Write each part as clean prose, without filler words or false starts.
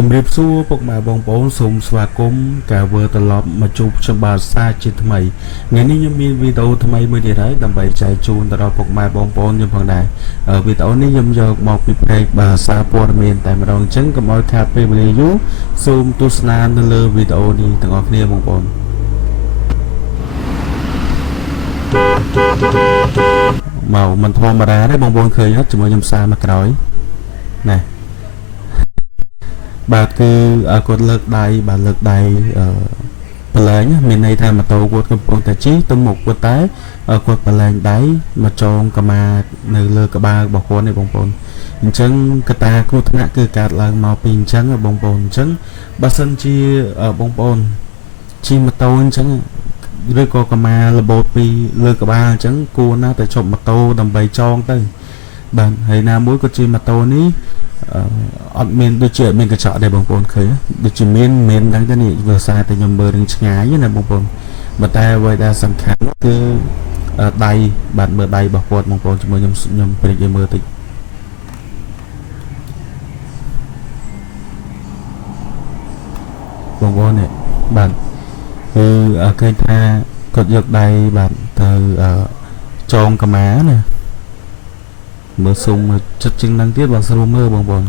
ជំរាបសួរពុកម៉ែបងប្អូនសូមស្វាគមន៍ការវើត្រឡប់មកជួបខ្ញុំបាទសាជាថ្មីថ្ងៃនេះខ្ញុំមានវីដេអូថ្មីមួយទៀតហើយដើម្បីចែកជូនទៅដល់ពុកម៉ែបងប្អូនខ្ញុំផងដែរវីដេអូនេះខ្ញុំយកមកពីពេកភាសាព័ត៌មានតែម្ដងអញ្ចឹងកុំឲ្យខាតពេលវេលាយូរសូមទស្សនានៅលើវីដេអូនេះទាំងអស់គ្នាបងប្អូនមកមិនធម្មតាទេបងប្អូនឃើញអត់ជាមួយខ្ញុំសារមកក្រោយណែបាទគឺគាត់លើកដៃបាទលើកដៃបលែងមានន័យថាម៉ូតូគាត់កំពុងតែជិះទៅមុខគាត់តែគាត់បលែងដៃមកចងកាម៉ានៅលើក្បាលរបស់គាត់នេះបងប្អូនអញ្ចឹងកតាគ្រោះថ្នាក់គឺកើតឡើងមកពីអញ្ចឹងបងប្អូនអញ្ចឹងបើសិនជាបងប្អូនជិះម៉ូតូអញ្ចឹងឬក៏កាម៉ារបូតពីលើក្បាលអញ្ចឹងគួរណាស់តែជប់ម៉ូតូដើម្បីចងទៅបាទហើយណាមួយក៏ជិះម៉ូតូនេះអត់មានដូចជាមានកញ្ចក់ដែរបងប្អូនឃើញដូចជាមានដឹងទៅនេះវាសារតែខ្ញុំមើលរឿងឆ្ងាយណាបងប្អូនប៉ុន្តែអ្វីដែលសំខាន់គឺដៃបាទមើលដៃរបស់គាត់បងប្អូនជាមួយខ្ញុំព្រិចឲ្យមើលតិចបងប្អូននេះបាទគឺឃើញថាគាត់យកដៃបាទទៅចងកាម៉ាណាមើលស៊ុំចិត្តជាងនឹងទៀតបើស្រួលមើលបងប្អូន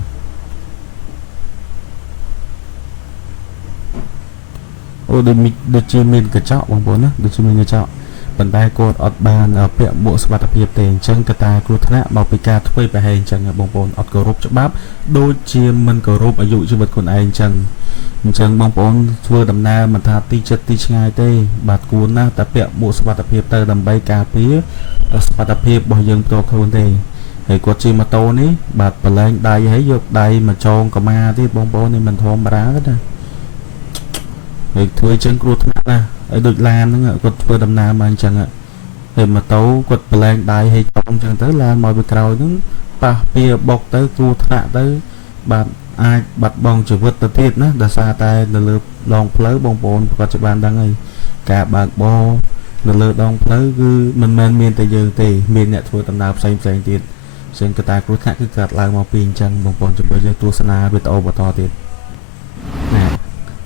អូដូចជាមានកញ្ចក់បងប្អូនណាដូចជាមានកញ្ចក់ប៉ុន្តែគាត់អត់បានពាក់មួកសុវត្ថិភាពទេអញ្ចឹងកត្តាគ្រោះថ្នាក់មកពីការធ្វើប្រហែលអញ្ចឹងបងប្អូនអត់គោរពច្បាប់ដូចជាមិនគោរពអាយុជីវិតខ្លួនឯងអញ្ចឹងបងប្អូនធ្វើដំណើរមិនថាទីចិត្តទីឆ្ងាយទេបាទគួរណាស់តែពាក់មួកសុវត្ថិភាពទៅដើម្បីការពារសុវត្ថិភាពរបស់យើងផ្ទាល់ខ្លួនទេហើយគាត់ជិះម៉ូតូនេះបាទបលែងដៃហើយយកដៃមកចងកាម៉ាទៀតបងប្អូននេះមិនធម្មតាទេណាហើយធ្វើចឹងគ្រោះថ្នាក់ណាហើយដូចឡានហ្នឹងគាត់ធ្វើដំណើរមកអញ្ចឹងហើយម៉ូតូគាត់បលែងដៃហើយចងអញ្ចឹងទៅឡានមកពីក្រោយហ្នឹងប៉ះពីបុកទៅគ្រោះថ្នាក់ទៅបាទអាចបាត់បង់ជីវិតទៅទៀតណាដោយសារតែនៅលើដងផ្លូវបងប្អូនគាត់จะបានដឹងហើយការបើកបរនៅលើដងផ្លូវគឺមិនមែនមានតែយើងទេមានអ្នកធ្វើដំណើរផ្សេងទៀតซึ่งកត្តាគ្រោះថ្នាក់គឺកើតឡើងមកពីអញ្ចឹងបងប្អូនជម្រាបយើងទស្សនាវីដេអូបន្តទៀត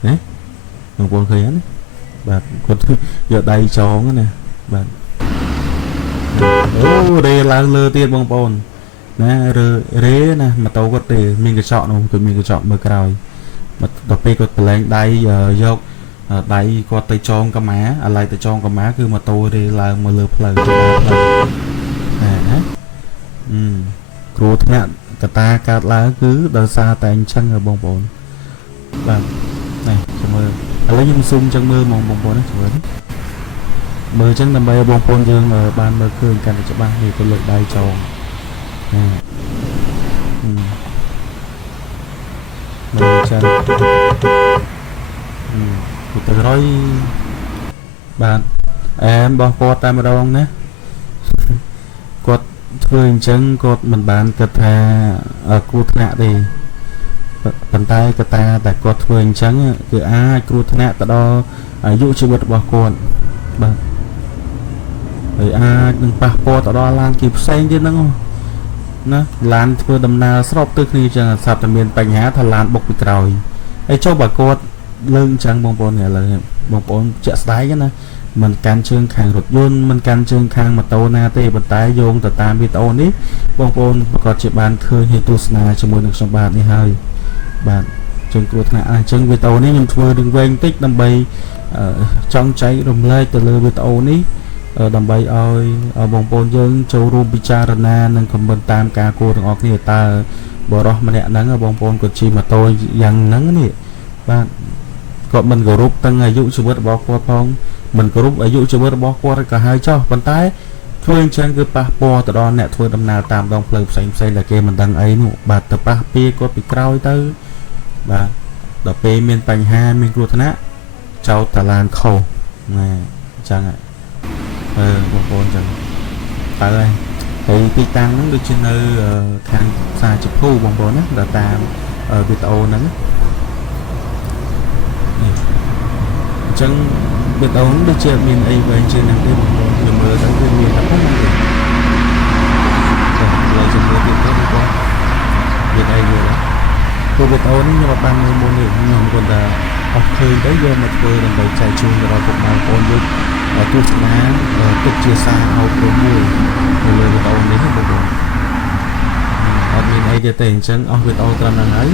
ណាបងប្អូនឃើញណាបាទគាត់យកដៃចងណាបាទអូរេឡើងលើទៀតបងប្អូនណារេណាម៉ូតូគាត់ទេមានកញ្ចក់នោះគឺមានកញ្ចក់មើលក្រោយដល់ពេលគាត់ប្រឡែងដៃយកដៃគាត់ទៅចងកាម៉ាអាឡ័យទៅចងកាម៉ាគឺម៉ូតូរេឡើងមកលើផ្លូវណាគ្រោះថ្នាក់កត្តាកើតឡើងគឺដោយសារតែអញ្ចឹងបងប្អូនបាទនេះចាំមើលឥឡូវខ្ញុំស៊ុំអញ្ចឹងមើលបងប្អូនណាមើលអញ្ចឹងដើម្បីឲ្យបងប្អូនយើងបានមើលឃើញកាន់តែច្បាស់នេះទៅលើកដៃចងមើលចឹងទៅរយបាទអែមរបស់គាត់តែម្ដងណាគាត់ធ្វើអញ្ចឹងគាត់មិនបានគិតថាគ្រោះថ្នាក់ទេប៉ុន្តែកត្តាតែគាត់ធ្វើអញ្ចឹងគឺអាចគ្រោះថ្នាក់ទៅដល់អាយុជីវិតរបស់គាត់បាទហើយអាចនឹងប៉ះពាល់ទៅដល់ឡានគេផ្សេងទៀតហ្នឹងណាឡានធ្វើដំណើរស្របទៅគ្នាអញ្ចឹងស្រាប់តែមានបញ្ហាថាឡានបុកពីក្រោយហើយចុះបើគាត់លើអញ្ចឹងបងប្អូនឥឡូវបងប្អូនជាក់ស្ដែងណាមិនកាន់ជើងខាងរថយន្តមិនកាន់ជើងខាងម៉ូតូណាទេប៉ុន្តែយោងទៅតាមវីដេអូនេះបងប្អូនប្រកាសជាបានឃើញហើយទស្សនាជាមួយនឹងខ្ញុំបាទនេះហើយបាទជើងគ្រោះថ្នាក់អញ្ចឹងវីដេអូនេះខ្ញុំធ្វើរឿងវែងបន្តិចដើម្បីចង់ចែករំលែកទៅលើវីដេអូនេះដើម្បីឲ្យបងប្អូនយើងចូលរួមពិចារណានិងខមមិនតាមការគោលទាំងអស់គ្នាតើបរិសម្នាក់ហ្នឹងបងប្អូនគាត់ជិះម៉ូតូយ៉ាងហ្នឹងនេះបាទគាត់មិនគោរពទាំងអាយុជីវិតរបស់គាត់ផងមិនគោរពអាយុជីវិតរបស់គាត់ក៏ហើយចោះប៉ុន្តែធ្វើអញ្ចឹងគឺប៉ះពាល់ទៅដល់អ្នកធ្វើដំណើរតាមដងផ្លូវផ្សេងដែលគេមិនដឹងអីនោះបាទទៅប៉ះពីគាត់ពីក្រោយទៅបាទដល់ពេលមានបញ្ហាមានគ្រោះថ្នាក់ចោតតាឡានខុសណាអញ្ចឹងបងប្អូនអញ្ចឹងទៅហើយទីតាំងហ្នឹងដូចជានៅខាងផ្សារជភូបងប្អូនណាដល់តាមវីដេអូហ្នឹងអញ្ចឹងវីដេអូដូចជាមានអីវែងជាងហ្នឹងទេបងប្អូនខ្ញុំមើលទៅវាមានតែប៉ុណ្្នឹងទេចាឥឡូវជំរឿទៀតទៅបងប្អូនមានអីយល់ទេ វីដេអូនេះខ្ញុំបានមើលមុននេះខ្ញុំគាត់ថាអស់ឃើញទៅយកមកធ្វើដើម្បីចែកជូនដល់ពុកម៉ែបងប្អូនយើងទស្សនាទុកជាសារអប់រំមួយនៅលើវីដេអូនេះបងប្អូនអត់មានអីទៀតទេអញ្ចឹងអស់វីដេអូត្រឹមហ្នឹងហើយ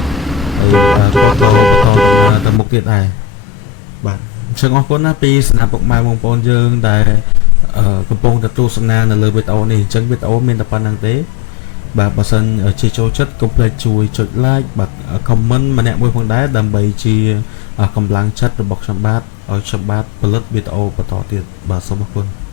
ហើយគាត់ក៏បន្តទៅមុខទៀតដែរបាទអញ្ចឹងអរគុណណាពីសំណាក់ពុកម៉ែបងប្អូនយើងដែលកំពុងទស្សនានៅលើវីដេអូនេះអញ្ចឹងវីដេអូមានតែប៉ុណ្្នឹងទេបាទបើសិនជាចូលចិត្តកុំភ្លេចជួយចុច like បាទ comment ម្នាក់មួយផងដែរដើម្បីជាកម្លាំងចិត្តរបស់ខ្ញុំបាទឲ្យខ្ញុំបាទផលិតវីដេអូបន្តទៀតបាទសូមអរគុណ